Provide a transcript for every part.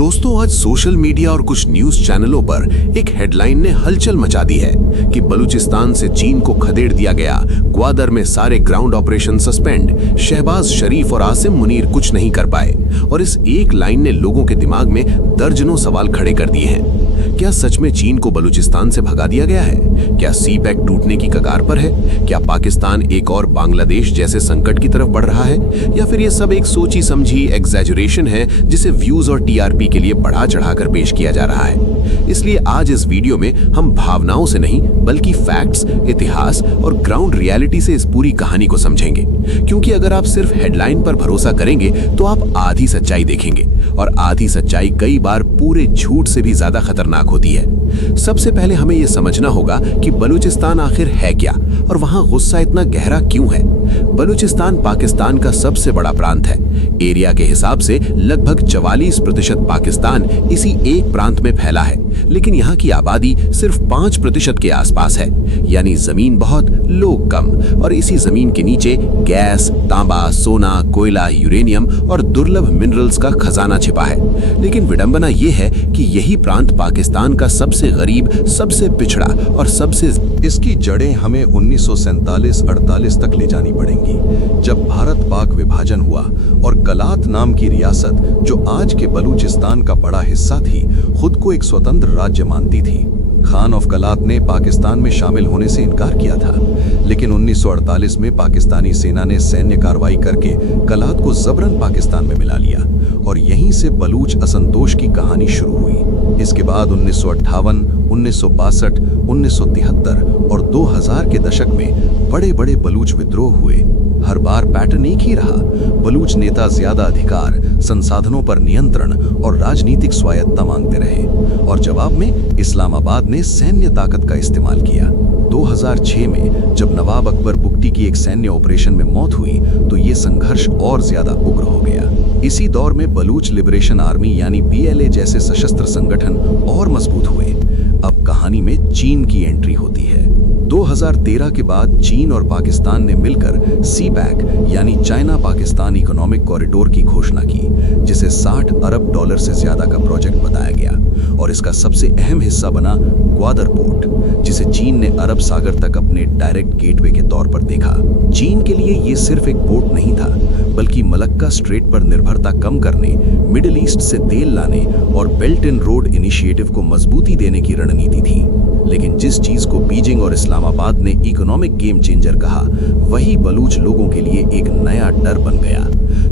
दोस्तों, आज social media और कुछ न्यूज चैनलों पर एक हेडलाइन ने हलचल मचा दी है कि बलूचिस्तान से चीन को खदेड़ दिया गया, ग्वादर में सारे ग्राउंड ऑपरेशन सस्पेंड, शहबाज शरीफ और आसिम मुनीर कुछ नहीं कर पाए। और इस एक लाइन ने लोगों के दिमाग में दर्जनों सवाल खड़े कर दिए हैं। क्या सच में चीन को बलूचिस्तान से भगा दिया गया है? क्या सीपैक टूटने की कगार पर है? क्या पाकिस्तान एक और बांग्लादेश जैसे संकट की तरफ बढ़ रहा है? या फिर ये सब एक सोची समझी एग्जैजुरेशन है जिसे व्यूज और टीआरपी के लिए बढ़ा चढ़ाकर पेश किया जा रहा है? इसलिए आज इस वीडियो में हम भावनाओं से नहीं बल्कि फैक्ट्स, इतिहास और ग्राउंड रियलिटी से इस पूरी कहानी को समझेंगे। क्योंकि अगर आप सिर्फ हेडलाइन पर भरोसा करेंगे तो आप आधी सच्चाई देखेंगे, और आधी सच्चाई कई बार पूरे झूठ से भी ज्यादा खतरनाक होती है। सबसे पहले हमें यह समझना होगा कि बलूचिस्तान आखिर है क्या और वहां गुस्सा इतना गहरा क्यों है। बलूचिस्तान पाकिस्तान का सबसे बड़ा प्रांत है। एरिया के हिसाब से लगभग 44% पाकिस्तान इसी एक प्रांत में फैला है, लेकिन यहाँ की आबादी सिर्फ 5% के आसपास है। यानी जमीन बहुत, लोग कम, और इसी जमीन के नीचे गैस, तांबा, सोना, कोयला, यूरेनियम और दुर्लभ मिनरल्स का खजाना छिपा है। लेकिन विडंबना ये है कि यही प्रांत पाकिस्तान का सबसे गरीब, सबसे पिछड़ा और सबसे इसकी जड़ें हमें 1947-48 तक ले जानी पड़ेंगी, जब भारत पाक विभाजन हुआ और कलात नाम की रियासत, जो आज के बलूचिस्तान का बड़ा हिस्सा थी, खुद को एक स्वतंत्र राज्य मानती थी। खान ऑफ कलात ने पाकिस्तान में शामिल होने से इनकार किया था, लेकिन 1948 में पाकिस्तानी सेना ने सैन्य कार्रवाई करके कलात को जबरन पाकिस्तान में मिला लिया, और यहीं से बलूच असंतोष की कहानी शुरू हुई। इसके बाद 1958, 1962, 1973 और 2000 के दशक में बड़े बड़े बलूच विद्रोह हुए। हर बार पैटर्न एक ही रहा, बलूच नेता ज्यादा अधिकार, संसाधनों पर नियंत्रण और राजनीतिक स्वायत्तता मांगते रहे, और जवाब में इस्लामाबाद ने सैन्य ताकत का इस्तेमाल किया। 2006 में जब नवाब अकबर बुगटी की एक सैन्य ऑपरेशन में मौत हुई तो ये संघर्ष और ज्यादा उग्र हो गया। इसी दौर में बलूच लिबरेशन आर्मी यानी BLA जैसे सशस्त्र संगठन और मजबूत हुए। अब कहानी में चीन की एंट्री होती है। 2013 के बाद चीन और पाकिस्तान ने मिलकर सीपैक यानी चाइना पाकिस्तान इकोनॉमिक कॉरिडोर की घोषणा की, जिसे $60 अरब से ज्यादा का प्रोजेक्ट बताया गया, और इसका सबसे अहम हिस्सा बना ग्वादर पोर्ट, जिसे चीन ने अरब सागर तक अपने डायरेक्ट गेटवे के तौर पर देखा। चीन के लिए ये सिर्फ एक पोर्ट नहीं था, बल्कि मलक्का स्ट्रेट पर निर्भरता कम करने, मिडिल ईस्ट से तेल लाने और बेल्ट एंड रोड इनिशिएटिव को मजबूती देने की रणनीति थी। लेकिन जिस चीज को बीजिंग और इस्लामाबाद ने इकोनॉमिक गेम चेंजर कहा, वही बलूच लोगों के लिए एक नया डर बन गया,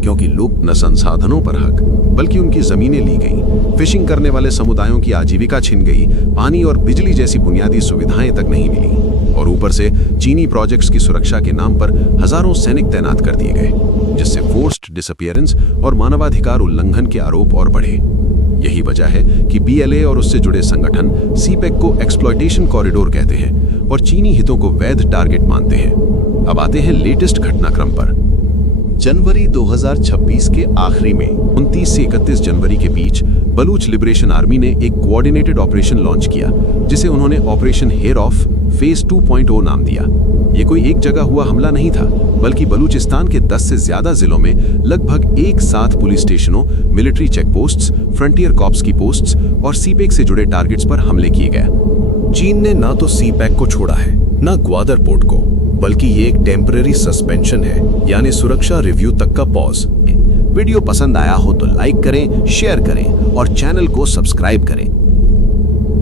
क्योंकि लोग न संसाधनों पर हक बल्कि उनकी जमीनें ली गईं, फिशिंग करने वाले समुदायों की आजीविका छिन गई, पानी और बिजली जैसी बुनियादी सुविधाएं तक नहीं मिली, और ऊपर से चीनी प्रोजेक्ट्स की सुरक्षा के नाम पर हजारों सैनिक तैनात कर दिए गए, जिससे फोर्स्ड डिसअपीयरेंस और मानवाधिकार उल्लंघन के आरोप और बढ़े। यही वजह है कि BLA और उससे जुड़े संगठन सीपैक को एक्सप्लॉयटेशन कॉरिडोर कहते हैं और चीनी हितों को वैध टारगेट मानते हैं। अब आते हैं लेटेस्ट घटनाक्रम पर। जनवरी 2026 के आखिरी में 29 से 31 जनवरी के बीच बलूच लिबरेशन आर्मी ने एक कोऑर्डिनेटेड ऑपरेशन लॉन्च किया, जिसे उन्होंने ऑपरेशन हेयर ऑफ फेज 2.0 नाम दिया। ये कोई एक जगह हुआ हमला नहीं था, बल्कि बलूचिस्तान के 10 से ज्यादा जिलों में लगभग एक साथ पुलिस स्टेशनों, मिलिट्री चेकपोस्ट्स, फ्रंटियर कॉप्स की पोस्ट्स और सीपैक से जुड़े टारगेट्स पर हमले किए गए। चीन ने ना तो सीपैक को छोड़ा है, ना ग्वादर पोर्ट को, बल्कि ये एक टेम्पररी सस्पेंशन है, यानी सुरक्षा रिव्यू तक का पॉज। वीडियो पसंद आया हो तो लाइक करें, शेयर करें और चैनल को सब्सक्राइब करें।